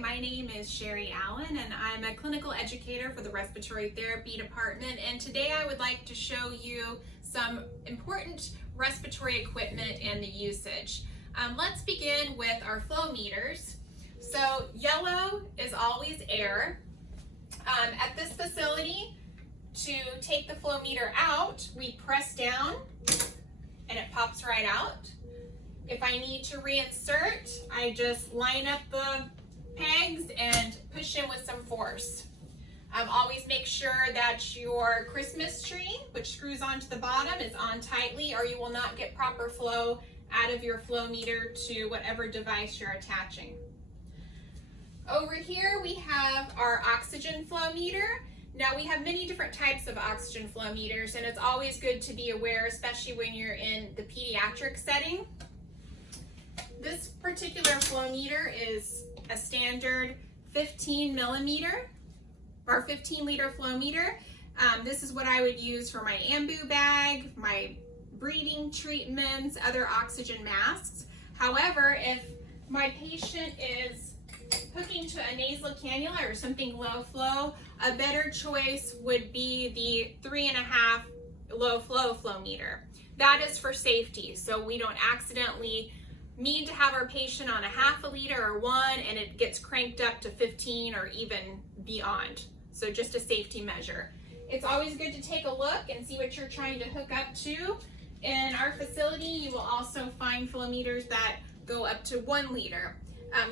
my name is Sherry Allen and I'm a clinical educator for the respiratory therapy department, and today I would like to show you some important respiratory equipment and the usage. Let's begin with our flow meters. So yellow is always air. At this facility, to take the flow meter out, we press down and it pops right out. If I need to reinsert, I just line up the pegs and push in with some force. Always make sure that your Christmas tree, which screws onto the bottom, is on tightly, or you will not get proper flow out of your flow meter to whatever device you're attaching. Over here we have our oxygen flow meter. Now we have many different types of oxygen flow meters, and it's always good to be aware, especially when you're in the pediatric setting. This particular flow meter is a standard 15 millimeter or 15 liter flow meter. This is what I would use for my ambu bag, my breathing treatments, other oxygen masks. However, if my patient is hooking to a nasal cannula or something low flow, a better choice would be the 3.5 low flow meter. That is for safety, so we don't accidentally need to have our patient on a 1/2 liter or 1 and it gets cranked up to 15 or even beyond. So just a safety measure. It's always good to take a look and see what you're trying to hook up to. In our facility, you will also find flow meters that go up to 1 liter.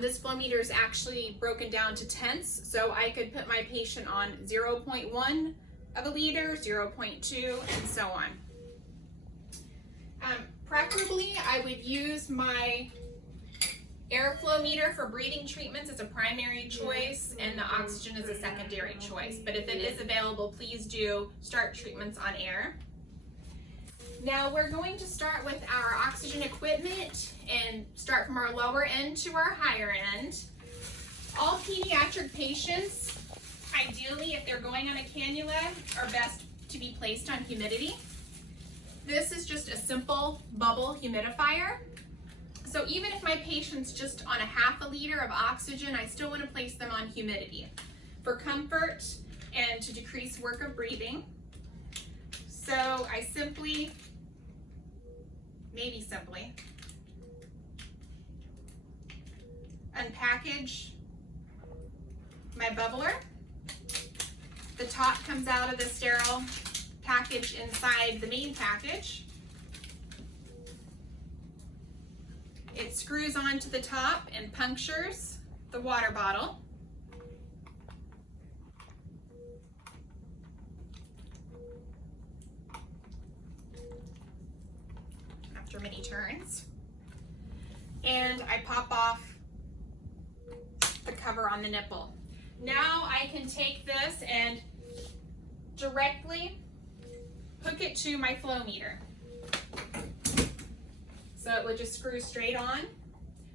This flow meter is actually broken down to tenths, so I could put my patient on 0.1 of a liter, 0.2, and so on. Preferably, I would use my airflow meter for breathing treatments as a primary choice and the oxygen as a secondary choice. But if it is available, please do start treatments on air. Now we're going to start with our oxygen equipment and start from our lower end to our higher end. All pediatric patients, ideally if they're going on a cannula, are best to be placed on humidity. This is just a simple bubble humidifier. So even if my patient's just on a 1/2 liter of oxygen, I still want to place them on humidity for comfort and to decrease work of breathing. So I simply unpackage my bubbler. The top comes out of the sterile package inside the main package. It screws onto the top and punctures the water bottle. After many turns. And I pop off the cover on the nipple. Now I can take this and directly hook it to my flow meter. So it would just screw straight on.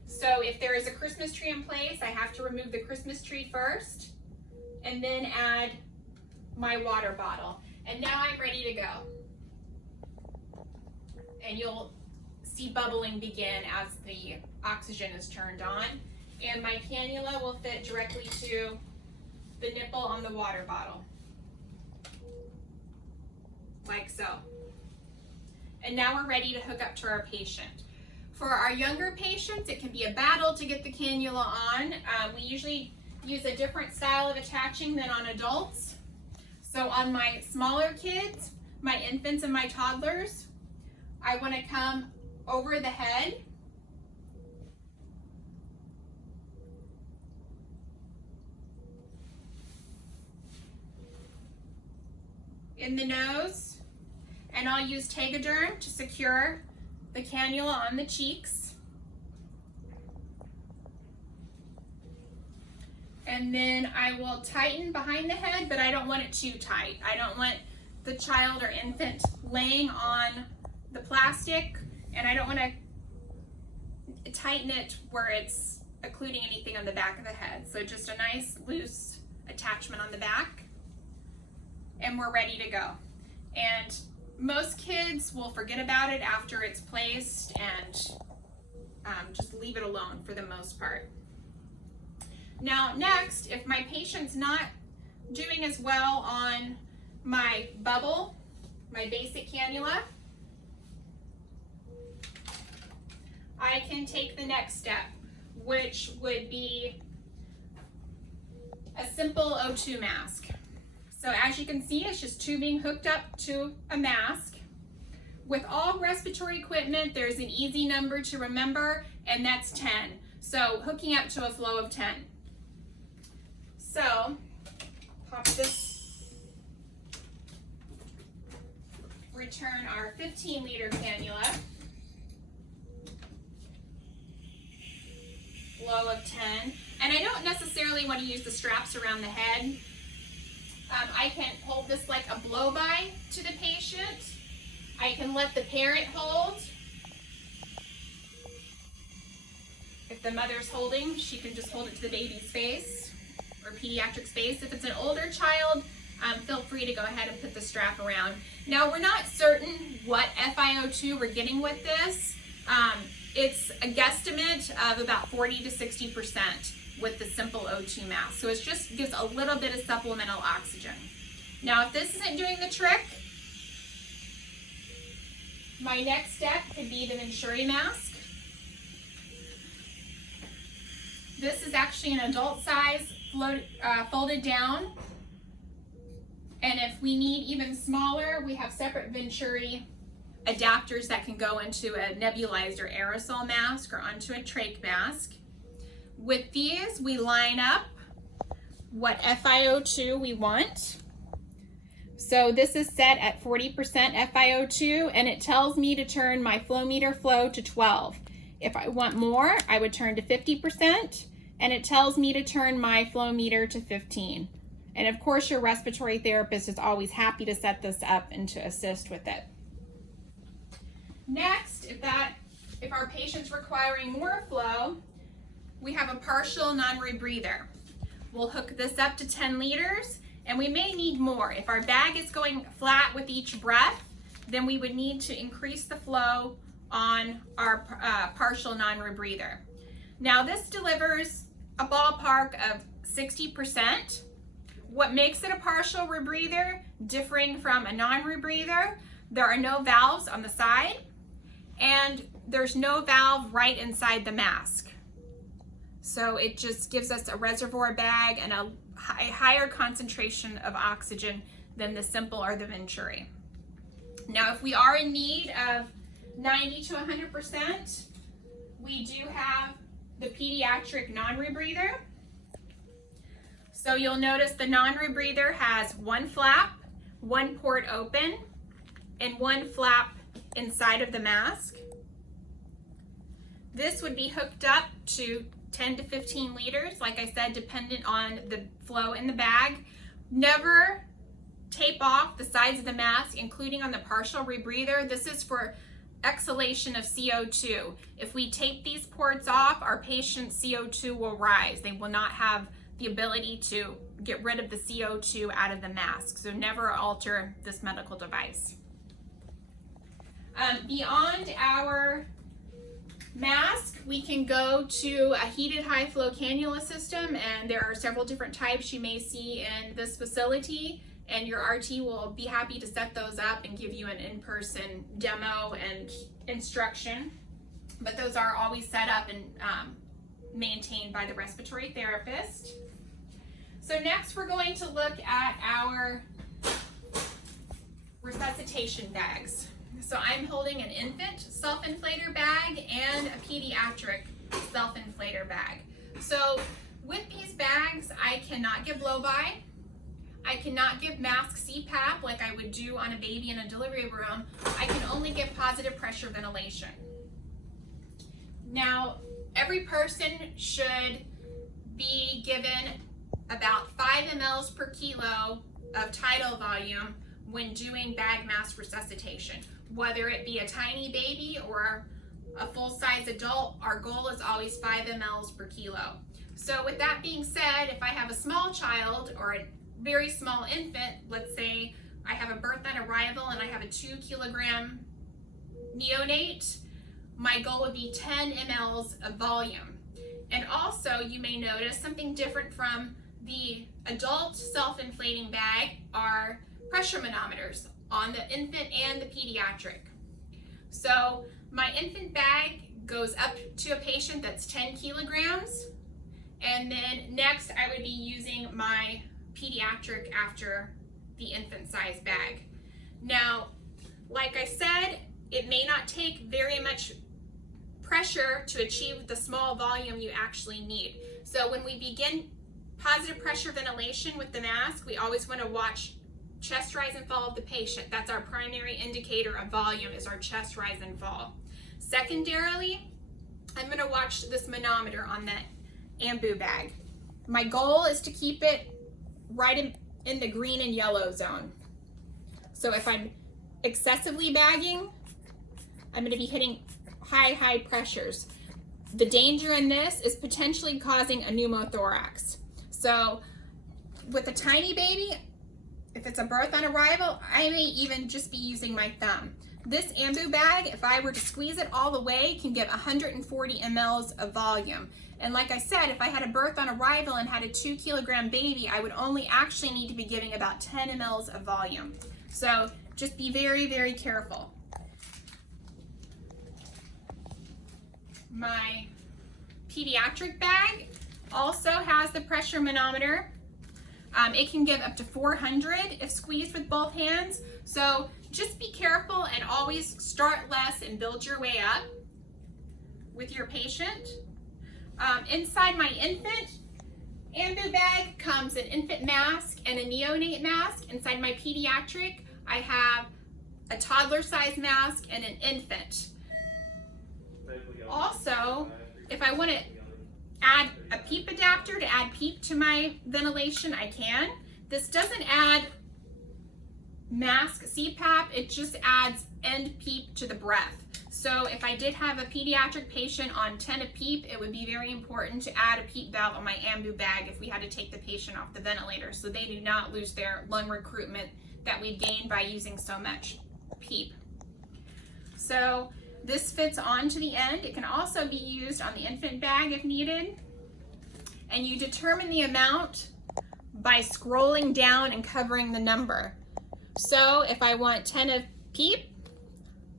So if there is a Christmas tree in place, I have to remove the Christmas tree first and then add my water bottle. And now I'm ready to go. And you'll see bubbling begin as the oxygen is turned on. And my cannula will fit directly to the nipple on the water bottle. Like so. And now we're ready to hook up to our patient. For our younger patients, it can be a battle to get the cannula on. We usually use a different style of attaching than on adults. So on my smaller kids, my infants and my toddlers, I want to come over the head in the nose, and I'll use Tegaderm to secure the cannula on the cheeks. And then I will tighten behind the head, but I don't want it too tight. I don't want the child or infant laying on the plastic, and I don't want to tighten it where it's occluding anything on the back of the head. So just a nice loose attachment on the back, and we're ready to go. And most kids will forget about it after it's placed and just leave it alone for the most part. Now next, if my patient's not doing as well on my bubble, my basic cannula, I can take the next step, which would be a simple O2 mask. So as you can see, it's just tubing hooked up to a mask. With all respiratory equipment, there's an easy number to remember, and that's 10. So hooking up to a flow of 10. So pop this, return our 15-liter cannula, flow of 10. And I don't necessarily want to use the straps around the head. I can hold this like a blow-by to the patient. I can let the parent hold. If the mother's holding, she can just hold it to the baby's face or pediatric face. If it's an older child, feel free to go ahead and put the strap around. Now, we're not certain what FiO2 we're getting with this. It's a guesstimate of about 40 to 60% with the simple O2 mask. So it just gives a little bit of supplemental oxygen. Now, if this isn't doing the trick, my next step could be the Venturi mask. This is actually an adult size, folded down. And if we need even smaller, we have separate Venturi adapters that can go into a nebulized or aerosol mask or onto a trach mask. With these, we line up what FiO2 we want. So this is set at 40% FiO2, and it tells me to turn my flow meter flow to 12. If I want more, I would turn to 50%, and it tells me to turn my flow meter to 15. And of course, your respiratory therapist is always happy to set this up and to assist with it. Next, if our patient's requiring more flow, we have a partial non-rebreather. We'll hook this up to 10 liters, and we may need more. If our bag is going flat with each breath, then we would need to increase the flow on our partial non-rebreather. Now, this delivers a ballpark of 60%. What makes it a partial rebreather, differing from a non-rebreather, there are no valves on the side, and there's no valve right inside the mask. So it just gives us a reservoir bag and a higher concentration of oxygen than the simple or the Venturi. Now, if we are in need of 90 to 100%, we do have the pediatric non-rebreather. So you'll notice the non-rebreather has one flap, one port open, and one flap inside of the mask. This would be hooked up to 10 to 15 liters, like I said, dependent on the flow in the bag. Never tape off the sides of the mask, including on the partial rebreather. This is for exhalation of CO2. If we tape these ports off, our patient's CO2 will rise. They will not have the ability to get rid of the CO2 out of the mask. So never alter this medical device. Beyond our mask, we can go to a heated high flow cannula system, and there are several different types you may see in this facility, and your RT will be happy to set those up and give you an in-person demo and instruction. But those are always set up and maintained by the respiratory therapist. So next we're going to look at our resuscitation bags. So I'm holding an infant self-inflator bag and a pediatric self-inflator bag. So with these bags, I cannot give blow-by. I cannot give mask CPAP like I would do on a baby in a delivery room. I can only give positive pressure ventilation. Now, every person should be given about 5 mLs per kilo of tidal volume when doing bag mask resuscitation. Whether it be a tiny baby or a full-size adult, our goal is always 5 mLs per kilo. So with that being said, if I have a small child or a very small infant, let's say I have a birth at arrival and I have a 2-kilogram neonate, my goal would be 10 mLs of volume. And also you may notice something different from the adult self-inflating bag are pressure manometers on the infant and the pediatric. So my infant bag goes up to a patient that's 10 kilograms. And then next I would be using my pediatric after the infant size bag. Now, like I said, it may not take very much pressure to achieve the small volume you actually need. So when we begin positive pressure ventilation with the mask, we always want to watch chest rise and fall of the patient. That's our primary indicator of volume, is our chest rise and fall. Secondarily, I'm going to watch this manometer on that ambu bag. My goal is to keep it right in the green and yellow zone. So if I'm excessively bagging, I'm going to be hitting high pressures. The danger in this is potentially causing a pneumothorax. So with a tiny baby, if it's a birth on arrival, I may even just be using my thumb. This ambu bag, if I were to squeeze it all the way, can give 140 mLs of volume. And like I said, if I had a birth on arrival and had a 2 kilogram baby, I would only actually need to be giving about 10 mLs of volume. So just be very careful. My pediatric bag also has the pressure manometer. It can give up to 400 if squeezed with both hands. So just be careful and always start less and build your way up with your patient. Inside my infant ambu bag comes an infant mask and a neonate mask. Inside my pediatric, I have a toddler size mask and an infant. Also, if I want to add a PEEP adapter to add PEEP to my ventilation, I can. This doesn't add mask CPAP, it just adds end PEEP to the breath. So if I did have a pediatric patient on 10 of PEEP, it would be very important to add a PEEP valve on my ambu bag if we had to take the patient off the ventilator, so they do not lose their lung recruitment that we've gained by using so much PEEP. So this fits onto the end. It can also be used on the infant bag if needed. And you determine the amount by scrolling down and covering the number. So if I want 10 of PEEP,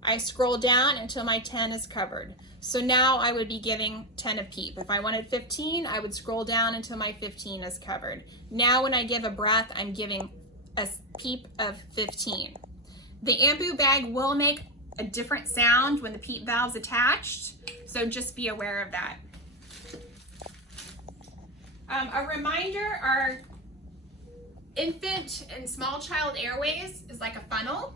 I scroll down until my 10 is covered. So now I would be giving 10 of PEEP. If I wanted 15, I would scroll down until my 15 is covered. Now when I give a breath, I'm giving a PEEP of 15. The ambu bag will make a different sound when the PEEP valve's attached, so just be aware of that. A reminder, our infant and small child airways is like a funnel.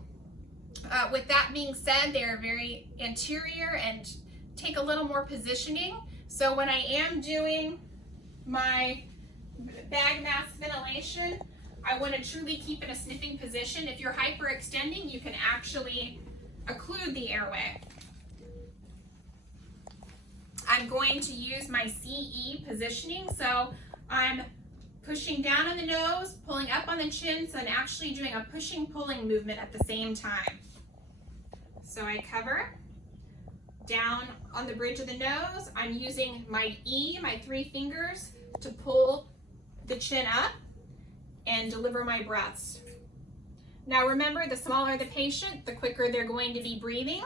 With that being said, they are very anterior and take a little more positioning. So when I am doing my bag mask ventilation, I want to truly keep in a sniffing position. If you're hyperextending, you can actually occlude the airway. I'm going to use my CE positioning, so I'm pushing down on the nose, pulling up on the chin, so I'm actually doing a pushing-pulling movement at the same time. So I cover down on the bridge of the nose. I'm using my E, my 3 fingers, to pull the chin up and deliver my breaths. Now remember, the smaller the patient, the quicker they're going to be breathing.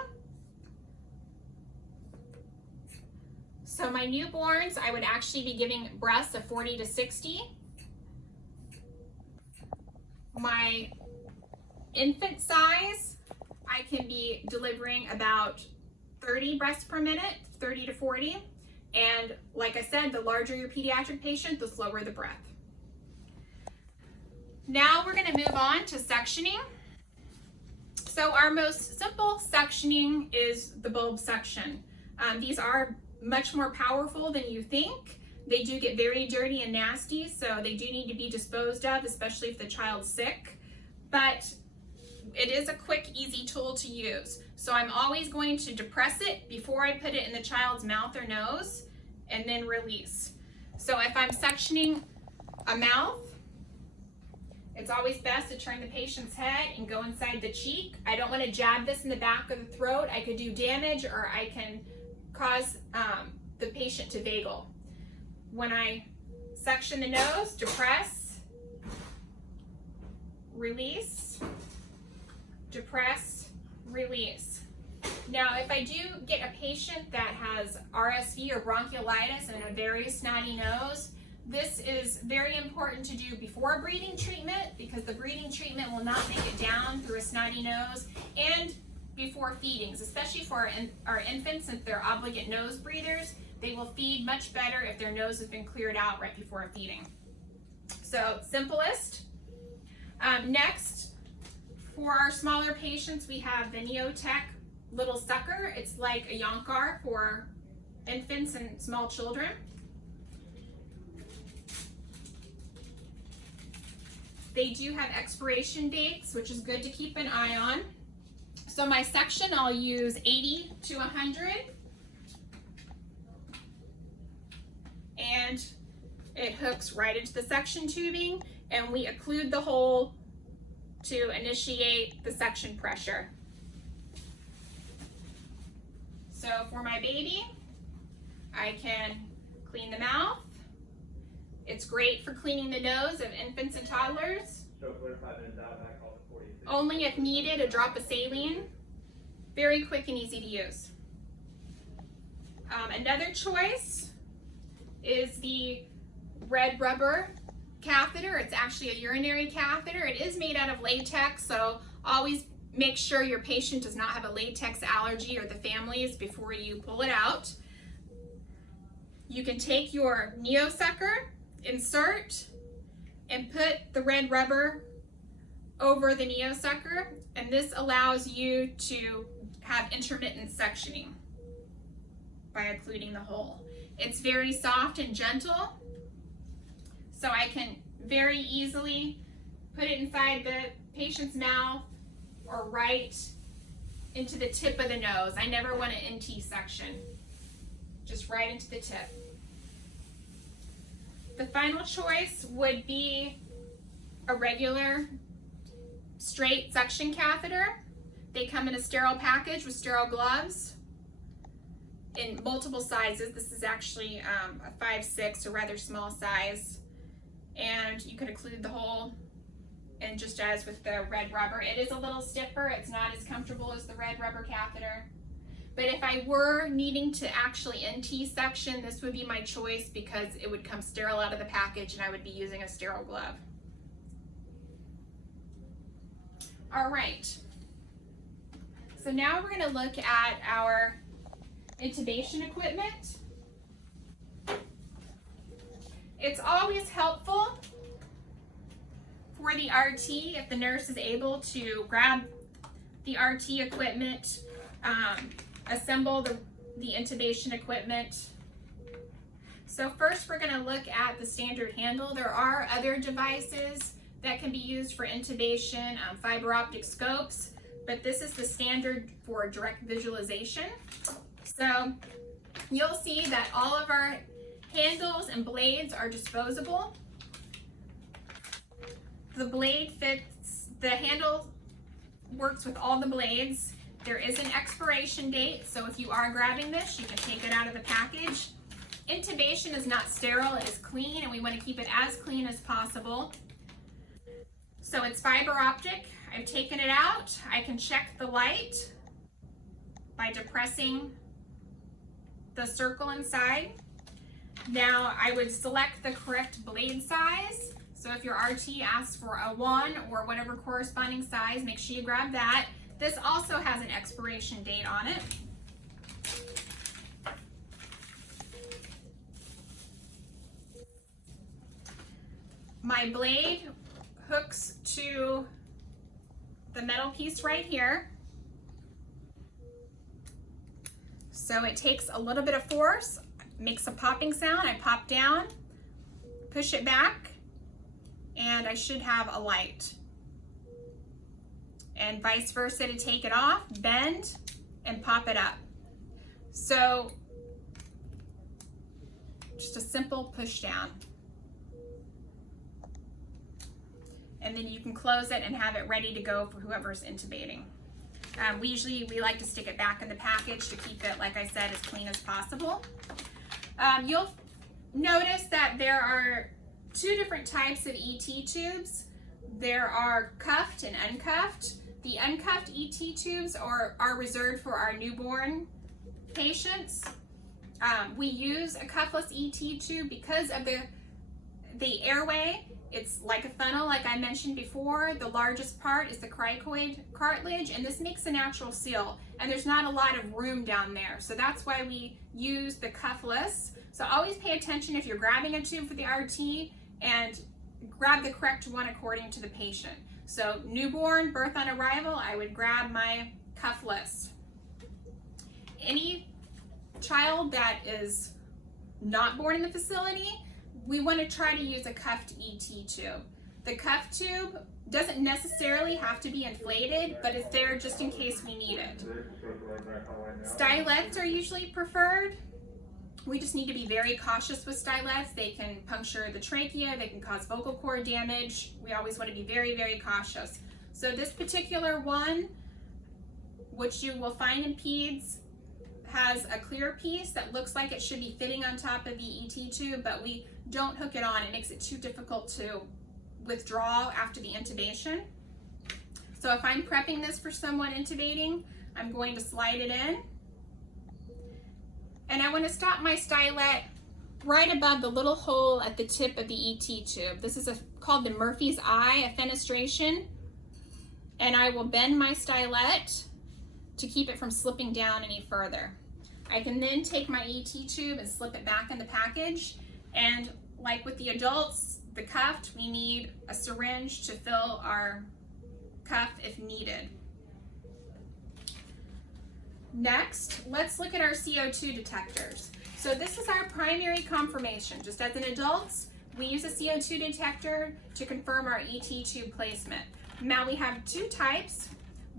So my newborns, I would actually be giving breaths of 40 to 60. My infant size, I can be delivering about 30 breaths per minute, 30 to 40. And like I said, the larger your pediatric patient, the slower the breath. Now we're going to move on to sectioning. So our most simple sectioning is the bulb suction. These are much more powerful than you think. They do get very dirty and nasty, so they do need to be disposed of, especially if the child's sick. But it is a quick, easy tool to use. So I'm always going to depress it before I put it in the child's mouth or nose, and then release. So if I'm sectioning a mouth, it's always best to turn the patient's head and go inside the cheek. I don't want to jab this in the back of the throat. I could do damage, or I can cause the patient to vagal. when I suction the nose, depress, release, depress, release. Now, if I do get a patient that has RSV or bronchiolitis and a very snotty nose, this is very important to do before breathing treatment, because the breathing treatment will not make it down through a snotty nose, and before feedings, especially for our infants, since they're obligate nose breathers. They will feed much better if their nose has been cleared out right before feeding. So simplest. Next, for our smaller patients, we have the Neotech Little Sucker. It's like a Yonkar for infants and small children. They do have expiration dates, which is good to keep an eye on. So my section, I'll use 80 to 100. And it hooks right into the suction tubing, and we occlude the hole to initiate the suction pressure. So for my baby, I can clean the mouth. It's great for cleaning the nose of infants and toddlers. Only if needed, a drop of saline. Very quick and easy to use. Another choice is the red rubber catheter. It's actually a urinary catheter. It is made out of latex, so always make sure your patient does not have a latex allergy, or the families, before you pull it out. You can take your Neosucker, insert, and put the red rubber over the Neosucker, and this allows you to have intermittent suctioning by occluding the hole. It's very soft and gentle, so I can very easily put it inside the patient's mouth or right into the tip of the nose. I never want an NT suction, just right into the tip. The final choice would be a regular straight suction catheter. They come in a sterile package with sterile gloves in multiple sizes. This is actually a 5/6, a rather small size. And you could occlude the hole, and just as with the red rubber, it is a little stiffer. It's not as comfortable as the red rubber catheter. But if I were needing to actually NT suction, this would be my choice, because it would come sterile out of the package and I would be using a sterile glove. All right. So now we're going to look at our intubation equipment. It's always helpful for the RT if the nurse is able to grab the RT equipment, assemble the intubation equipment. So first we're going to look at the standard handle. There are other devices that can be used for intubation, fiber optic scopes, but this is the standard for direct visualization. So you'll see that all of our handles and blades are disposable. The blade fits, the handle works with all the blades. There is an expiration date, so if you are grabbing this, you can take it out of the package. Intubation is not sterile, it is clean, and we want to keep it as clean as possible. So it's fiber optic. I've taken it out. I can check the light by depressing the circle inside. Now I would select the correct blade size. So if your RT asks for a 1 or whatever corresponding size, make sure you grab that. This also has an expiration date on it. My blade hooks to the metal piece right here. So it takes a little bit of force, makes a popping sound. I pop down, push it back, and I should have a light. And vice versa to take it off, bend, and pop it up. So just a simple push down. And then you can close it and have it ready to go for whoever's intubating. We like to stick it back in the package to keep it, like I said, as clean as possible. You'll notice that there are two different types of ET tubes. There are cuffed and uncuffed. The uncuffed ET tubes are reserved for our newborn patients. We use a cuffless ET tube because of the airway. It's like a funnel, like I mentioned before. The largest part is the cricoid cartilage, and this makes a natural seal, and there's not a lot of room down there. So that's why we use the cuffless. So always pay attention if you're grabbing a tube for the RT, and grab the correct one according to the patient. So newborn, birth on arrival, I would grab my cuffless. Any child that is not born in the facility, we want to try to use a cuffed ET tube. The cuffed tube doesn't necessarily have to be inflated, but it's there just in case we need it. Stylets are usually preferred. We just need to be very cautious with stylets. They can puncture the trachea, they can cause vocal cord damage. We always want to be very, very cautious. So this particular one, which you will find in Peds, has a clear piece that looks like it should be fitting on top of the ET tube, but we don't hook it on. It makes it too difficult to withdraw after the intubation. So if I'm prepping this for someone intubating, I'm going to slide it in. And I want to stop my stylet right above the little hole at the tip of the ET tube. This is called the Murphy's Eye, a fenestration. And I will bend my stylet to keep it from slipping down any further. I can then take my ET tube and slip it back in the package. And like with the adults, the cuffed, we need a syringe to fill our cuff if needed. Next, let's look at our CO2 detectors. So this is our primary confirmation. Just as in adults, we use a CO2 detector to confirm our ET tube placement. Now we have two types.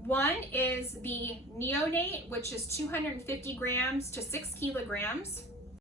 One is the neonate, which is 250 grams to 6 kilograms.